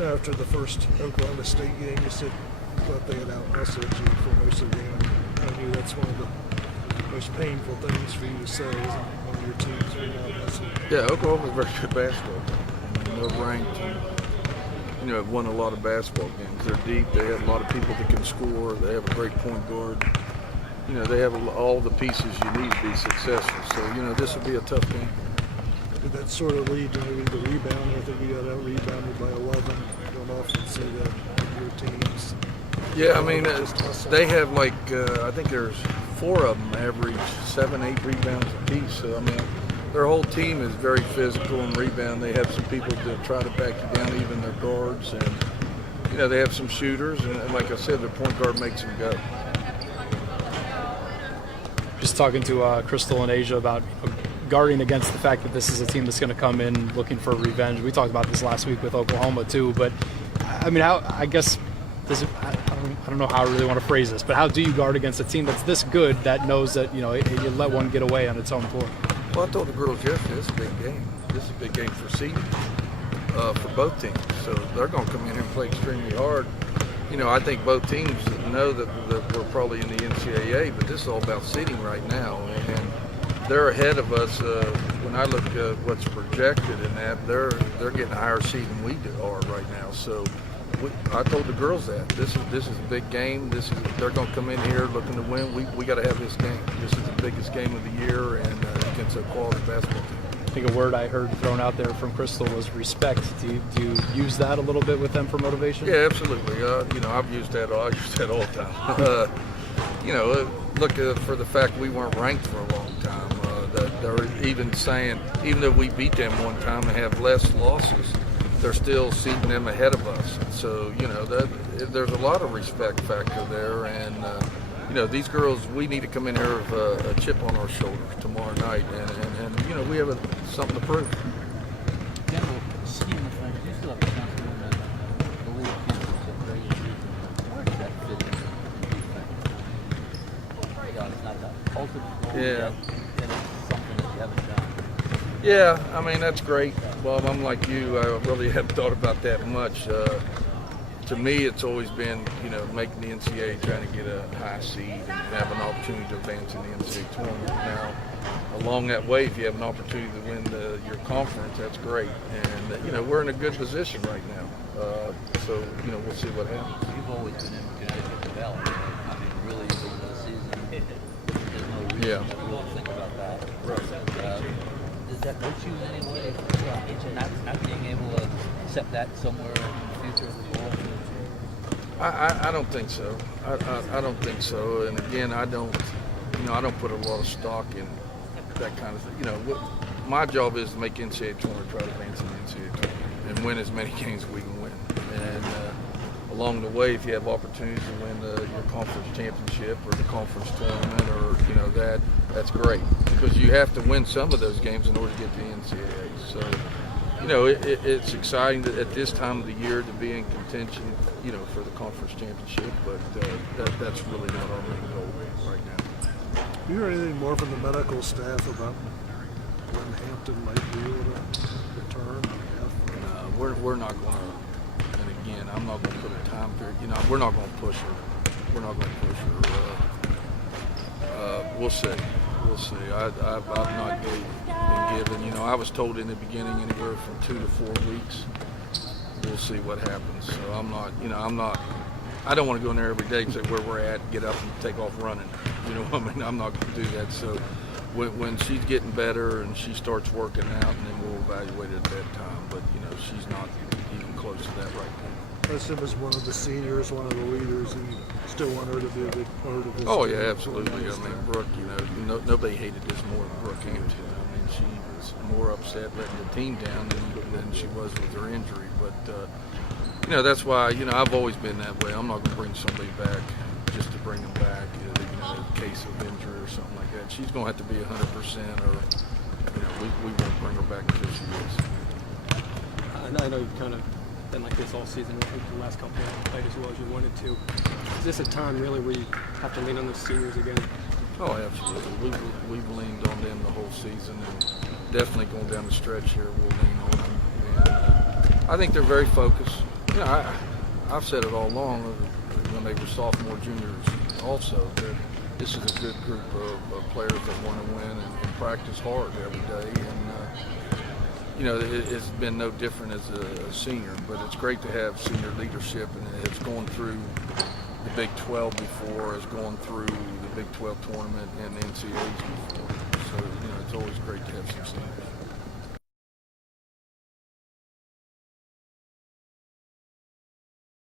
After the first Oklahoma State game, you said thought they had out-hustled you for most of the game. I knew that's one of the most painful things for you to say, isn't one of your teams being out-hustled. Yeah, Oklahoma's very good basketball. They're ranked and, have won a lot of basketball games. They're deep. They have a lot of people that can score. They have a great point guard. They have all the pieces you need to be successful. So, this will be a tough game. Did that sort of lead to maybe the rebound? I think you got out-rebounded by 11. You don't often see that in your teams. Yeah, they have I think there's 4 of them average 7-8 rebounds apiece. So, their whole team is very physical and rebound. They have some people that try to back you down, even their guards. And, they have some shooters. And like I said, their point guard makes them go. Just talking to Crystal and Asia about guarding against the fact that this is a team that's going to come in looking for revenge. We talked about this last week with Oklahoma too, but I don't know how I really want to phrase this, but how do you guard against a team that's this good that knows that you let one get away on its own floor? Well, I told the girls yesterday, this is a big game. This is a big game for seeding for both teams. So they're going to come in here and play extremely hard. I think both teams know that we're probably in the NCAA, but this is all about seeding right now. And they're ahead of us. When I look at what's projected in that, they're getting a higher seed than we are right now. So I told the girls that this is a big game. They're going to come in here looking to win. We got to have this game. This is the biggest game of the year, and against a quality basketball team. I think a word I heard thrown out there from Crystal was respect. Do you use that a little bit with them for motivation? Yeah, absolutely. I've used that. I use that all the time. Look for the fact we weren't ranked for a long time. They're even saying, even though we beat them one time and have less losses, they're still seeding them ahead of us. So, there's a lot of respect factor there. And, these girls, we need to come in here with a chip on our shoulder tomorrow night. And we have something to prove. General scheme of things, you still have a chance to win the league championship very easy. Where does that fit in? It's not that ultimate goal yet, and it's something that you haven't done. Yeah, that's great. Bob, I'm like you. I really haven't thought about that much. To me, it's always been, making the NCAA, trying to get a high seed and have an opportunity to advance in the NCAA tournament. Now, along that way, if you have an opportunity to win your conference, that's great. And, we're in a good position right now. So, we'll see what happens. You've always been in Connecticut development. Really, over the season, there's no reason to really think about that. Right. Does that hurt you in any way? Not being able to set that somewhere in the future of the ball? I don't think so. I don't think so. And again, I don't put a lot of stock in that kind of thing. My job is to make NCAA tournament, try to advance in the NCAA tournament, and win as many games as we can win. And along the way, if you have opportunities to win your conference championship or the conference tournament, or that's great, because you have to win some of those games in order to get to the NCAA. So, it's exciting at this time of the year to be in contention, for the conference championship, but that's really not our main goal right now. Have you heard anything more from the medical staff about when Hampton might be able to return? We're not going to, and again, I'm not going to put a time period. We're not going to push her. We're not going to push her. We'll see. We'll see. I've not been given. I was told in the beginning anywhere from 2 to 4 weeks. We'll see what happens. So I'm not. I don't want to go in there every day and say where we're at, get up and take off running. I'm not going to do that. So when she's getting better and she starts working out, and then we'll evaluate it at that time. But she's not even close to that right now. I assume as one of the seniors, one of the leaders, and you still want her to be a big part of this. Oh yeah, absolutely. Brooke, nobody hated this more than Brooke Hampton. She was more upset letting the team down than she was with her injury. But that's why I've always been that way. I'm not going to bring somebody back just to bring them back in a case of injury or something like that. She's going to have to be 100%, or we won't bring her back until she is. I know you've kind of been like this all season. I think the last couple haven't played as well as you wanted to. Is this a time really where you have to lean on those seniors again? Oh, absolutely. We've leaned on them the whole season, and definitely going down the stretch here, we'll lean on them. And I think they're very focused. You know, I've said it all along when they were sophomore, juniors also, that this is a good group of players that want to win and practice hard every day. And, you know, it's been no different as a senior, but it's great to have senior leadership, and it's gone through the Big 12 before, it's gone through the Big 12 tournament and the NCAAs before. So, you know, it's always great to have some seniors.